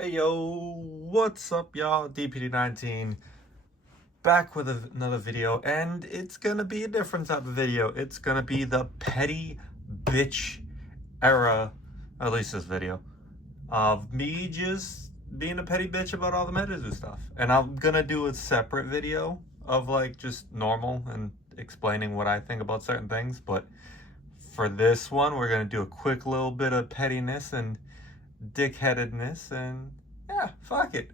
Hey yo, what's up y'all? DPD19 back with another video, and it's gonna be a different type of video. It's gonna be the petty bitch era, at least this video, of me just being a petty bitch about all the MeTaZoO stuff. And I'm gonna do a separate video of like just normal and explaining what I think about certain things, but for this one we're gonna do a quick little bit of pettiness and dickheadedness, and yeah, fuck it.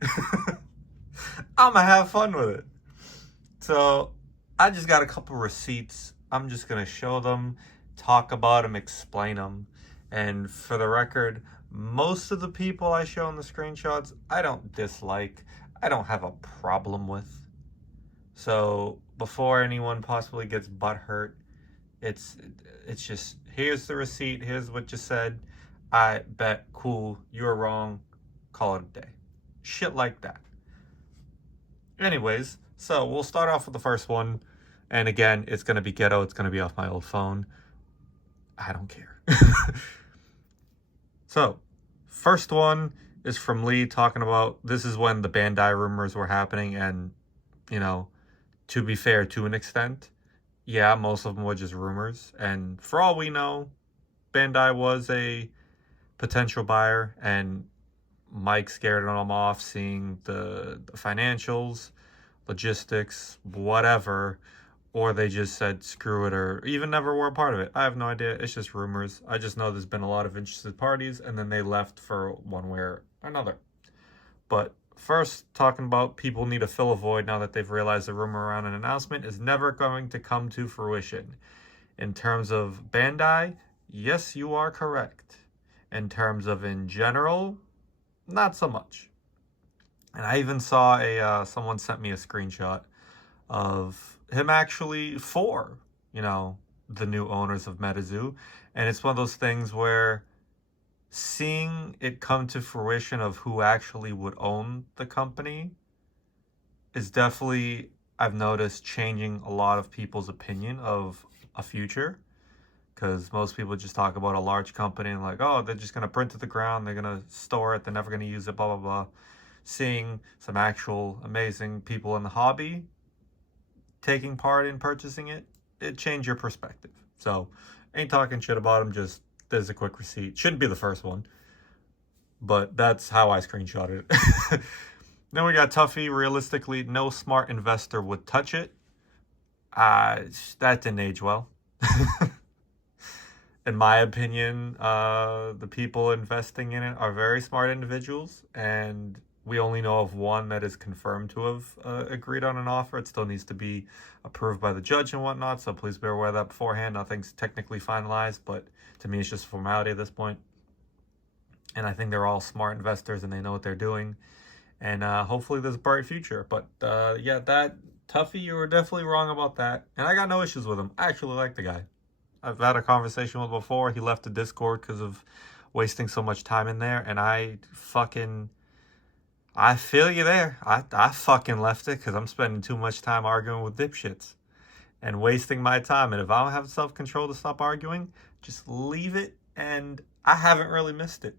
I'm gonna have fun with it. So I just got a couple receipts. I'm just gonna show them, talk about them, explain them. And for the record, most of the people I show in the screenshots, I don't dislike. I don't have a problem with. So before anyone possibly gets butthurt, it's just, here's the receipt, here's what you said. I bet, cool, you're wrong, call it a day. Shit like that. Anyways, so we'll start off with the first one. And again, it's going to be ghetto. It's going to be off my old phone. I don't care. So, first one is from Lee talking about, this is when the Bandai rumors were happening. And, you know, to be fair, to an extent, yeah, most of them were just rumors. And for all we know, Bandai was a potential buyer, and Mike scared them off, seeing the financials, logistics, whatever, or they just said screw it, or even never were a part of it. I have no idea. It's just rumors. I just know there's been a lot of interested parties, and then they left for one way or another. But first, talking about people need to fill a void now that they've realized the rumor around an announcement is never going to come to fruition. In terms of Bandai, yes, you are correct. In terms of in general, not so much. And I even saw someone sent me a screenshot of him actually for, the new owners of MeTaZoO. And it's one of those things where seeing it come to fruition of who actually would own the company is definitely, I've noticed, changing a lot of people's opinion of a future. Because most people just talk about a large company and like, oh, they're just going to print to the ground, they're going to store it, they're never going to use it, blah, blah, blah. Seeing some actual amazing people in the hobby taking part in purchasing it, it changed your perspective. So, ain't talking shit about them, just there's a quick receipt. Shouldn't be the first one, but that's how I screenshotted it. Then we got Tuffy. Realistically, no smart investor would touch it. That didn't age well. In my opinion, the people investing in it are very smart individuals, and we only know of one that is confirmed to have agreed on an offer. It still needs to be approved by the judge and whatnot, so please be aware of that beforehand. Nothing's technically finalized, but to me it's just a formality at this point. And I think they're all smart investors and they know what they're doing. And hopefully there's a bright future. But yeah, that Tuffy, you were definitely wrong about that. And I got no issues with him. I actually like the guy. I've had a conversation with him before. He left the Discord because of wasting so much time in there. And I feel you there. I fucking left it because I'm spending too much time arguing with dipshits and wasting my time. And if I don't have self-control to stop arguing, just leave it. And I haven't really missed it.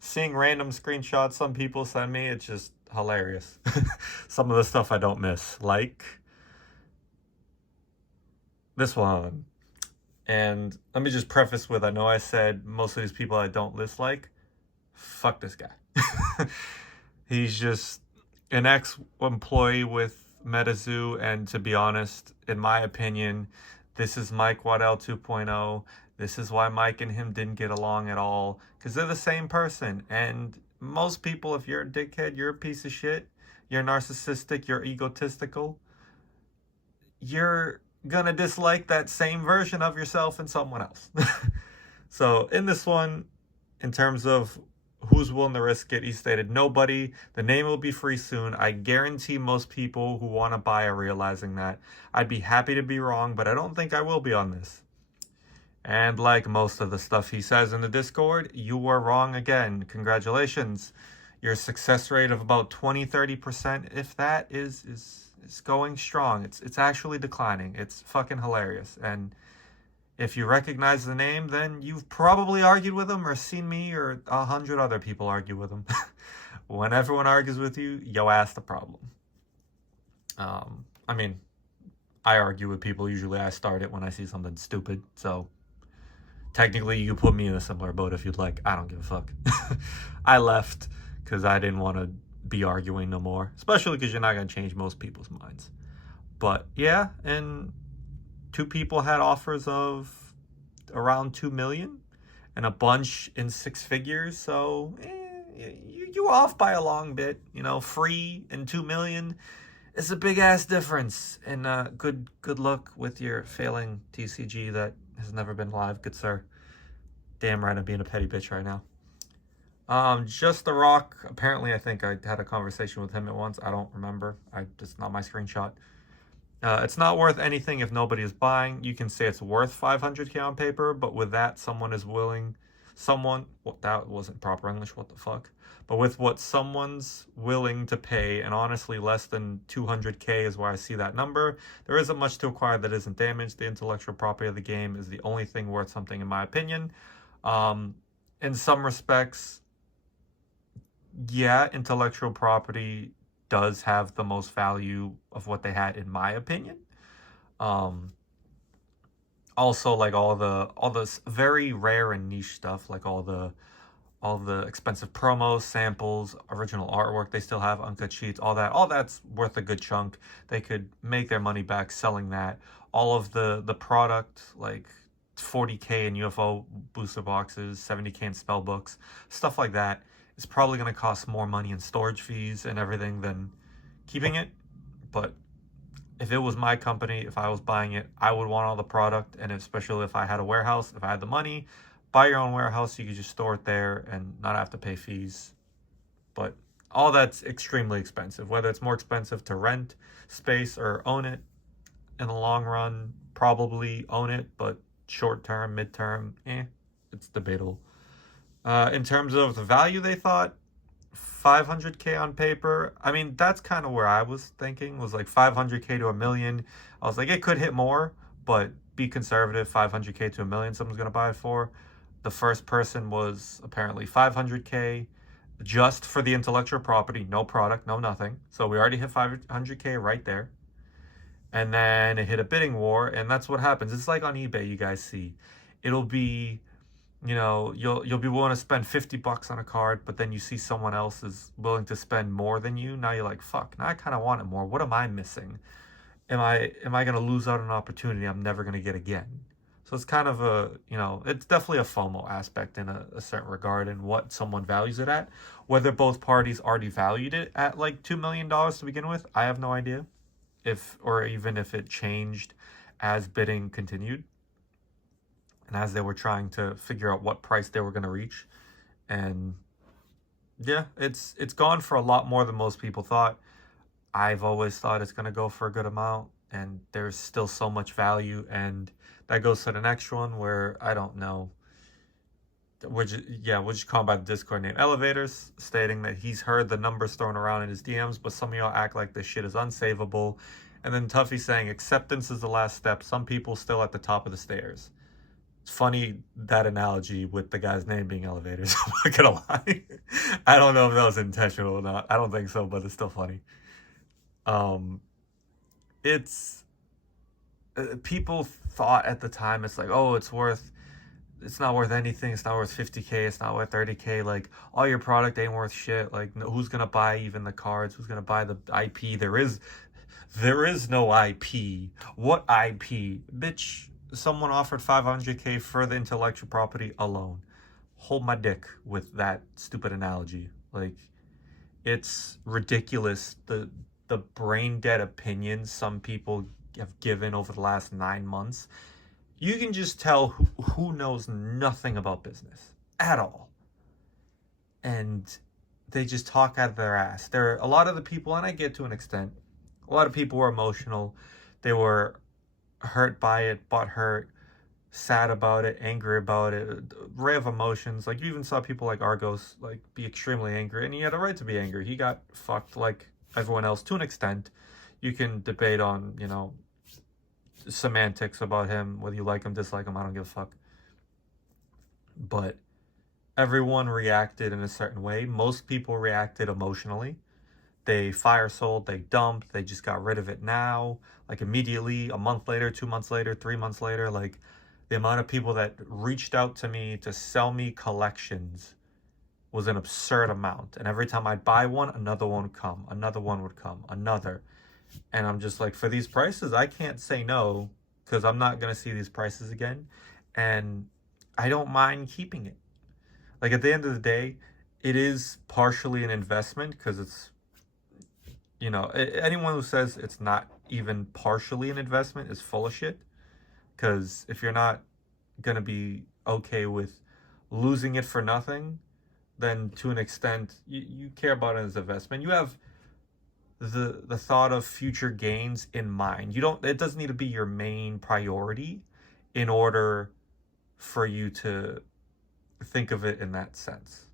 Seeing random screenshots some people send me, it's just hilarious. Some of the stuff I don't miss, like this one. And let me just preface with, I know I said most of these people I don't dislike. Fuck this guy. He's just an ex-employee with MeTaZoO, and to be honest, in my opinion, this is Mike Waddell 2.0. This is why Mike and him didn't get along at all, because they're the same person. And most people, if you're a dickhead, you're a piece of shit, you're narcissistic, you're egotistical, you're gonna dislike that same version of yourself in someone else. So in this one, in terms of who's willing to risk it, he stated, nobody. The name will be free soon. I guarantee most people who want to buy are realizing that. I'd be happy to be wrong, but I don't think I will be on this. And like most of the stuff he says in the Discord, you were wrong again. Congratulations. Your success rate of about 20-30%, if that, is going strong. It's actually declining. It's fucking hilarious. And if you recognize the name, then you've probably argued with him or seen me or 100 other people argue with him. When everyone argues with you, yo ass the problem. I mean, I argue with people. Usually I start it when I see something stupid. So technically you put me in a similar boat if you'd like. I don't give a fuck. I left because I didn't want to be arguing no more. Especially because you're not going to change most people's minds. But yeah, and 2 people had offers of around 2 million and a bunch in 6 figures. So you off by a long bit. You know, free and 2 million. It's a big ass difference. And good luck with your failing TCG that has never been live, good sir. Damn right I'm being a petty bitch right now. Just the Rock. Apparently, I think I had a conversation with him at once. I don't remember. It's not my screenshot. It's not worth anything if nobody is buying. You can say it's worth 500k on paper, but with that, someone is willing. That wasn't proper English. What the fuck? But with what someone's willing to pay, and honestly, less than 200k is where I see that number. There isn't much to acquire that isn't damaged. The intellectual property of the game is the only thing worth something, in my opinion. In some respects, yeah, intellectual property does have the most value of what they had, in my opinion. Also, like all this very rare and niche stuff, like all the expensive promos, samples, original artwork they still have, uncut sheets, all that's worth a good chunk. They could make their money back selling that. All of the product, like 40k in UFO booster boxes, 70k in spell books, stuff like that, is probably going to cost more money in storage fees and everything than keeping it. But if it was my company, if I was buying it, I would want all the product. And especially if I had a warehouse, if I had the money, buy your own warehouse, you could just store it there and not have to pay fees. But all that's extremely expensive. Whether it's more expensive to rent space or own it in the long run, probably own it, but short term, midterm, it's debatable. In terms of the value they thought, 500k on paper. I mean, that's kind of where I was thinking, was like 500k to $1 million. I was like, it could hit more, but be conservative. 500k to $1 million someone's going to buy it for. The first person was apparently 500k just for the intellectual property, no product, no nothing. So we already hit 500k right there. And then it hit a bidding war, and that's what happens. It's like on eBay, you guys see. It'll be, you know, you'll be willing to spend $50 on a card, but then you see someone else is willing to spend more than you. Now you're like, fuck, now I kind of want it more. What am I missing? Am I going to lose out on an opportunity I'm never going to get again? So it's kind of a, you know, it's definitely a FOMO aspect in a certain regard in what someone values it at. Whether both parties already valued it at like $2 million to begin with, I have no idea. Or even if it changed as bidding continued. And as they were trying to figure out what price they were going to reach. And yeah, it's gone for a lot more than most people thought. I've always thought it's going to go for a good amount, and there's still so much value. And that goes to the next one where I don't know. We'll just call him by the Discord name Elevators, stating that he's heard the numbers thrown around in his DMs, but some of y'all act like this shit is unsavable. And then Tuffy saying acceptance is the last step. Some people still at the top of the stairs. It's funny, that analogy with the guy's name being Elevators. I'm not gonna lie. I don't know if that was intentional or not. I don't think so, but it's still funny. It's people thought at the time, it's like, oh, it's not worth anything. It's not worth 50k. It's not worth 30k. Like, all your product ain't worth shit. Like, who's gonna buy even the cards? Who's gonna buy the IP? There is no IP. What IP, bitch? Someone offered 500k for the intellectual property alone. Hold my dick with that stupid analogy. Like, it's ridiculous. The brain dead opinions some people have given over the last 9 months. You can just tell who knows nothing about business at all. And they just talk out of their ass. There are a lot of the people, and I get to an extent, a lot of people were emotional. They were hurt by it, butthurt, sad about it, angry about it, array of emotions. Like, you even saw people like Argos, like, be extremely angry, and he had a right to be angry. He got fucked like everyone else to an extent. You can debate on, you know, semantics about him, whether you like him, dislike him, I don't give a fuck. But everyone reacted in a certain way. Most people reacted emotionally. They fire sold, they dumped, they just got rid of it now, like immediately, a month later, 2 months later, 3 months later. Like the amount of people that reached out to me to sell me collections was an absurd amount. And every time I'd buy one, another one would come, another one would come, another. And I'm just like, for these prices, I can't say no, because I'm not going to see these prices again. And I don't mind keeping it. Like at the end of the day, it is partially an investment, because it's, you know, anyone who says it's not even partially an investment is full of shit. Because if you're not going to be okay with losing it for nothing, then to an extent, you care about it as an investment. You have the thought of future gains in mind. You don't, it doesn't need to be your main priority in order for you to think of it in that sense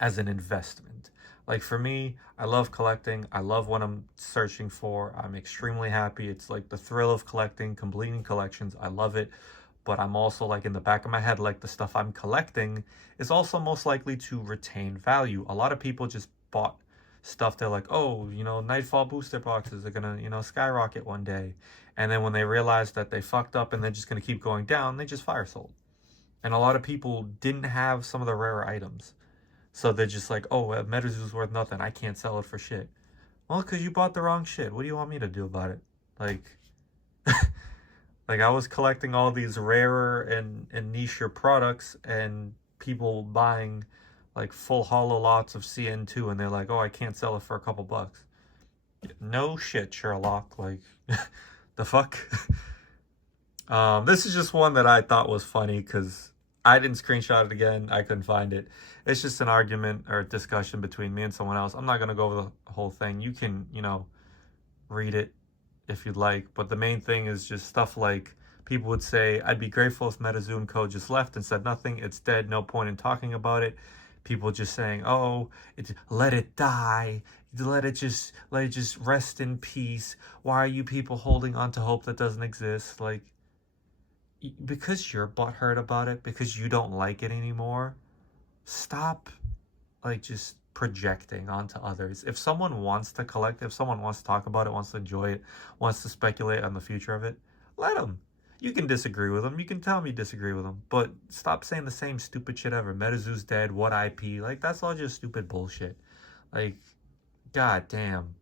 as an investment. Like for me, I love collecting. I love what I'm searching for. I'm extremely happy. It's like the thrill of collecting, completing collections. I love it. But I'm also like in the back of my head, like the stuff I'm collecting is also most likely to retain value. A lot of people just bought stuff. They're like, oh, you know, Nightfall booster boxes are gonna, you know, skyrocket one day. And then when they realize that they fucked up and they're just gonna keep going down, they just fire sold. And a lot of people didn't have some of the rarer items. So they're just like, oh, MeTaZoo's worth nothing. I can't sell it for shit. Well, because you bought the wrong shit. What do you want me to do about it? Like, like I was collecting all these rarer and nicher products, and people buying like full hollow lots of CN2, and they're like, oh, I can't sell it for a couple bucks. No shit, Sherlock. Like, the fuck? This is just one that I thought was funny because I didn't screenshot it again. I couldn't find it. It's just an argument or a discussion between me and someone else. I'm not going to go over the whole thing. You can, you know, read it if you'd like. But the main thing is just stuff like people would say, I'd be grateful if MeTaZoO and Co. just left and said nothing. It's dead. No point in talking about it. People just saying, oh, let it die. Let it just rest in peace. Why are you people holding on to hope that doesn't exist? Like, because you're butthurt about it, because you don't like it anymore, stop like just projecting onto others. If someone wants to collect, if someone wants to talk about it, wants to enjoy it, wants to speculate on the future of it, let them. You can disagree with them. You can tell me you disagree with them, but stop saying the same stupid shit ever. MeTaZoo's dead. What IP? Like, that's all just stupid bullshit. Like, god damn.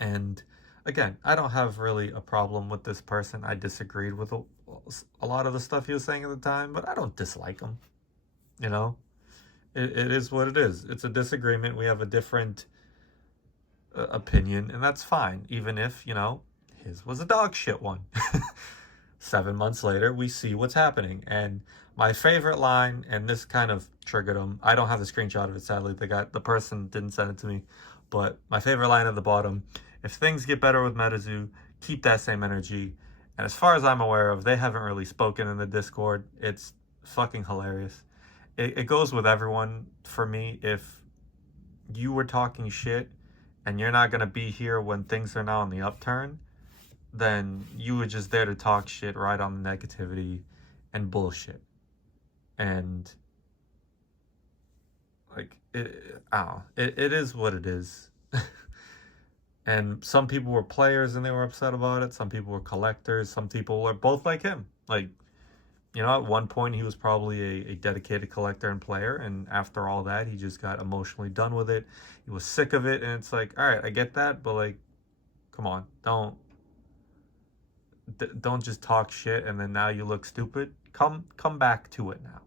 And again, I don't have really a problem with this person. I disagreed with a lot of the stuff he was saying at the time, but I don't dislike him. You know, it is what it is. It's a disagreement. We have a different opinion, and that's fine. Even if, you know, his was a dog shit one. 7 months later, we see what's happening. And my favorite line, and this kind of triggered him. I don't have the screenshot of it, sadly. The person didn't send it to me. But my favorite line at the bottom, if things get better with MeTaZoO, keep that same energy. And as far as I'm aware of, they haven't really spoken in the Discord. It's fucking hilarious. It goes with everyone for me. If you were talking shit and you're not going to be here when things are now on the upturn, then you were just there to talk shit, right on the negativity and bullshit. And like, I don't know. It is what it is. And some people were players and they were upset about it. Some people were collectors. Some people were both like him. Like, you know, at one point he was probably a dedicated collector and player. And after all that, he just got emotionally done with it. He was sick of it. And it's like, all right, I get that. But like, come on, don't just talk shit and then now you look stupid. Come back to it now.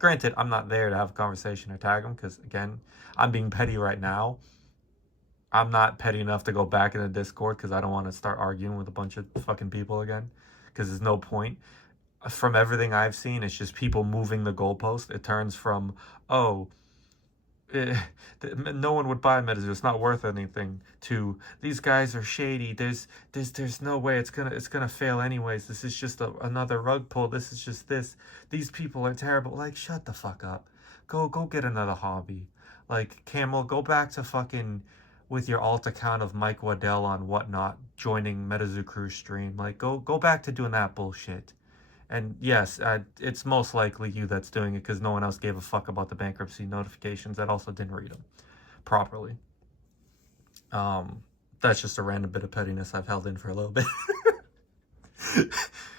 Granted, I'm not there to have a conversation or tag him because, again, I'm being petty right now. I'm not petty enough to go back in the Discord because I don't want to start arguing with a bunch of fucking people again, because there's no point. From everything I've seen, it's just people moving the goalpost. It turns from, oh, no one would buy MeTaZoO, it's not worth anything, to these guys are shady. There's no way it's gonna fail anyways. This is just another rug pull. This is just this. These people are terrible. Like, shut the fuck up. Go get another hobby. Like, Camel, go back to fucking with your alt account of Mike Waddell on whatnot, joining MeTaZoO Crew stream. Like, go back to doing that bullshit. And yes, it's most likely you that's doing it because no one else gave a fuck about the bankruptcy notifications that also didn't read them properly. That's just a random bit of pettiness I've held in for a little bit.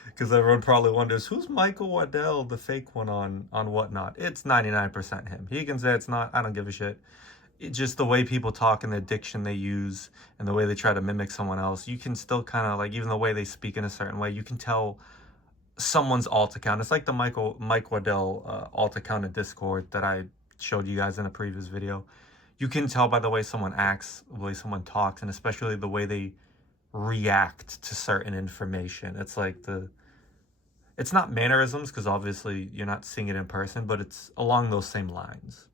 Because everyone probably wonders, who's Michael Waddell, the fake one on Whatnot? It's 99% him. He can say it's not. I don't give a shit. It's just the way people talk and the diction they use and the way they try to mimic someone else. You can still kind of like, even the way they speak in a certain way, you can tell someone's alt account. It's like the Mike Waddell alt account in Discord that I showed you guys in a previous video. You can tell by the way someone acts, the way someone talks, and especially the way they react to certain information. It's like it's not mannerisms, because obviously you're not seeing it in person, but it's along those same lines.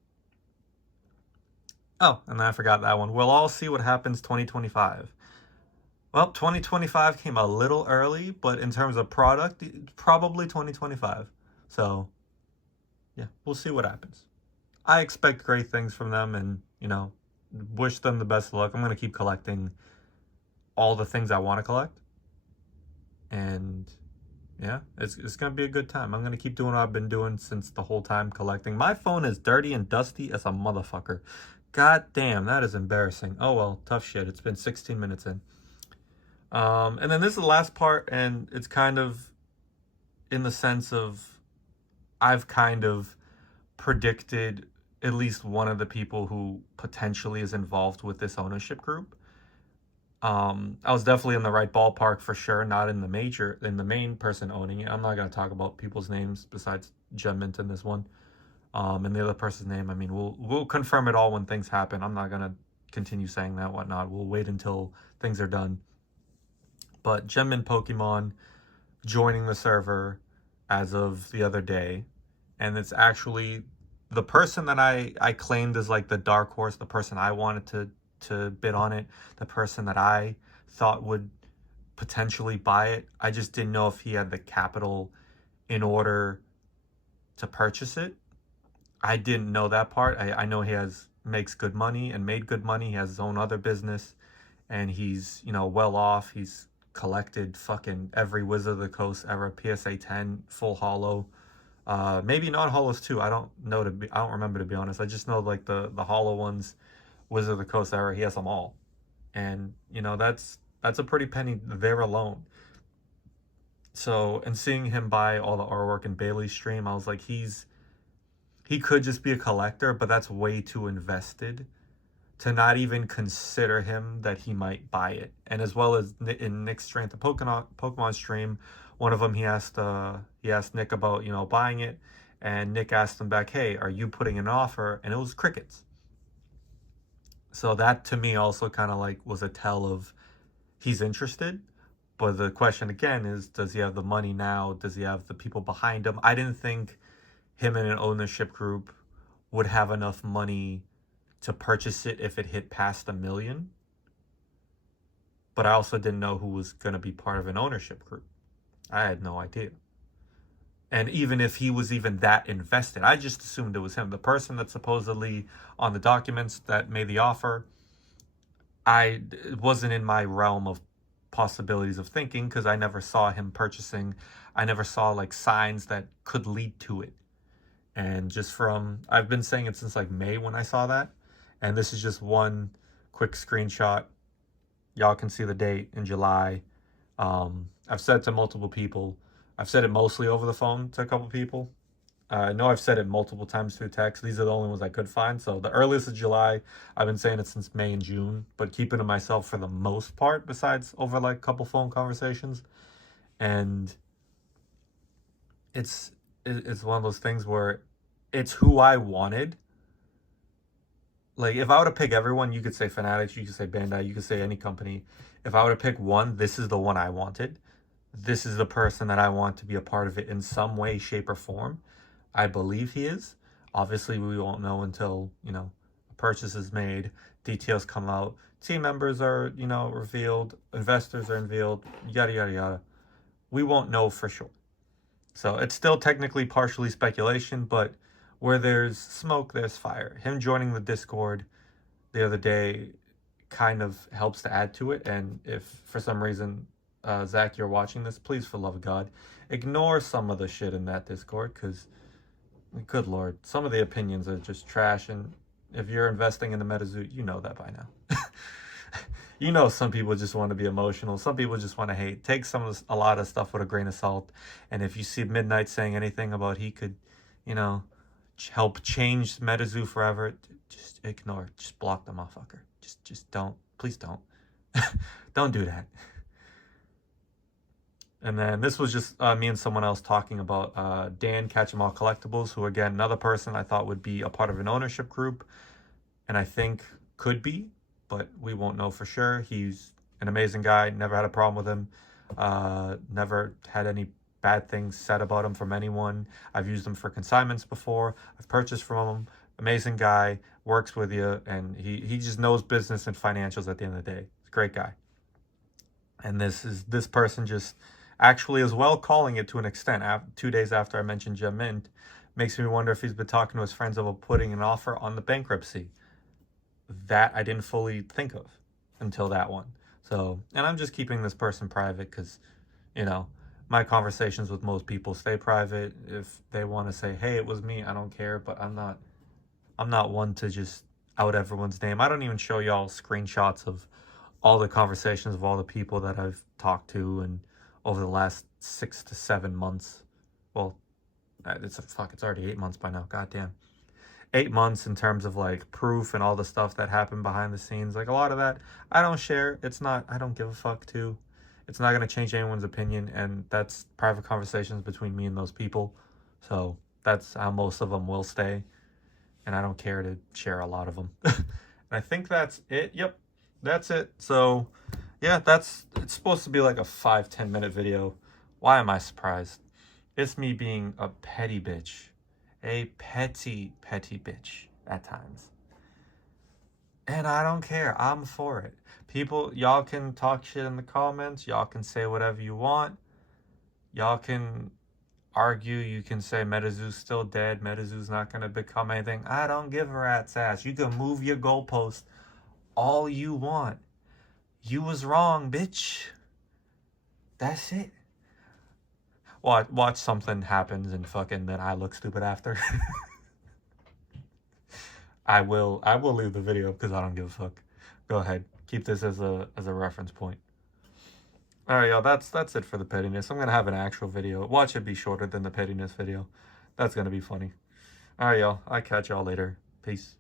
Oh, and I forgot that one. We'll all see what happens 2025. Well, 2025 came a little early, but in terms of product, probably 2025. So, yeah, we'll see what happens. I expect great things from them and, you know, wish them the best of luck. I'm going to keep collecting all the things I want to collect. And, yeah, it's going to be a good time. I'm going to keep doing what I've been doing since the whole time collecting. My phone is dirty and dusty as a motherfucker. God damn, that is embarrassing. Oh, well, tough shit. It's been 16 minutes in. And then this is the last part, and it's kind of in the sense of I've kind of predicted at least one of the people who potentially is involved with this ownership group. I was definitely in the right ballpark for sure, not in the main person owning it. I'm not going to talk about people's names besides GenMint in this one. And the other person's name, I mean, we'll confirm it all when things happen. I'm not going to continue saying that, whatnot. We'll wait until things are done. But GenMint Pokemon joining the server as of the other day. And it's actually the person that I claimed as like the dark horse, the person I wanted to bid on it, the person that I thought would potentially buy it. I just didn't know if he had the capital in order to purchase it. I didn't know that part. I know he makes good money and made good money. He has his own other business and he's, you know, well off. He's collected fucking every Wizard of the Coast ever, PSA 10, full holo. Maybe non-holos too. I don't remember, to be honest. I just know like the holo ones, Wizard of the Coast era, he has them all. And, you know, that's a pretty penny there alone. So, and seeing him buy all the artwork in Bailey's stream, I was like, he could just be a collector, but that's way too invested to not even consider him that he might buy it. And as well as in Nick's Strength of Pokemon stream, one of them he asked Nick about, you know, buying it, and Nick asked him back, hey, are you putting an offer? And it was crickets. So that to me also kind of like was a tell of he's interested. But the question again is, does he have the money now? Does he have the people behind him? I didn't think him and an ownership group would have enough money to purchase it if it hit past $1 million. But I also didn't know who was going to be part of an ownership group. I had no idea. And even if he was even that invested, I just assumed it was him. The person that's supposedly on the documents that made the offer, it wasn't in my realm of possibilities of thinking because I never saw him purchasing. I never saw like signs that could lead to it. And just I've been saying it since like May when I saw that. And this is just one quick screenshot. Y'all can see the date in July. I've said it to multiple people. I've said it mostly over the phone to a couple people. I know I've said it multiple times through text. These are the only ones I could find. So the earliest is July. I've been saying it since May and June, but keeping to myself for the most part, besides over like a couple phone conversations. And it's one of those things where it's who I wanted. Like, if I were to pick everyone, you could say Fanatics, you could say Bandai, you could say any company. If I were to pick one, this is the one I wanted. This is the person that I want to be a part of it in some way, shape, or form. I believe he is. Obviously, we won't know until, you know, a purchase is made, details come out, team members are, you know, revealed, investors are revealed, yada, yada, yada. We won't know for sure. So it's still technically partially speculation, but where there's smoke, there's fire. Him joining the Discord the other day kind of helps to add to it. And if for some reason Zach, you're watching this, please, for love of God, ignore some of the shit in that Discord, because, good Lord, some of the opinions are just trash, and if you're investing in the MeTaZoO, you know that by now. You know, some people just want to be emotional. Some people just want to hate. Take a lot of stuff with a grain of salt. And if you see Midnight saying anything about he could, you know, help change MeTaZoO forever, just ignore. Just block the motherfucker. Just don't. Please don't. Don't do that. And then this was just me and someone else talking about Dan Catch 'Em All Collectibles, who, again, another person I thought would be a part of an ownership group, and I think could be, but we won't know for sure. He's an amazing guy. Never had a problem with him. Never had any bad things said about him from anyone. I've used him for consignments before. I've purchased from him. Amazing guy. Works with you. And he just knows business and financials at the end of the day. He's a great guy. And this person just actually as well calling it to an extent. 2 days after I mentioned Gem Mint, makes me wonder if he's been talking to his friends about putting an offer on the bankruptcy. That I didn't fully think of until that one. So, and I'm just keeping this person private because, you know, my conversations with most people stay private. If they want to say, hey, it was me, I don't care, but I'm not one to just out everyone's name. I don't even show y'all screenshots of all the conversations of all the people that I've talked to and over the last 6 to 7 months. Well, it's already 8 months by now. Goddamn. 8 months in terms of like proof and all the stuff that happened behind the scenes. Like a lot of that I don't share. I don't give a fuck to. It's not going to change anyone's opinion, and that's private conversations between me and those people. So that's how most of them will stay, and I don't care to share a lot of them. And I think that's it. Yep, that's it. So yeah, it's supposed to be like a 5-10 minute video. Why am I surprised? It's me being a petty bitch. A petty bitch at times. And I don't care. I'm for it. People, y'all can talk shit in the comments. Y'all can say whatever you want. Y'all can argue. You can say MeTaZoo's still dead. MeTaZoo's not going to become anything. I don't give a rat's ass. You can move your goalpost all you want. You was wrong, bitch. That's it. Watch something happens and fucking then I look stupid after. I will leave the video because I don't give a fuck. Go ahead. Keep this as a reference point. Alright, y'all, that's it for the pettiness. I'm gonna have an actual video. Watch it be shorter than the pettiness video. That's gonna be funny. Alright, y'all. I'll catch y'all later. Peace.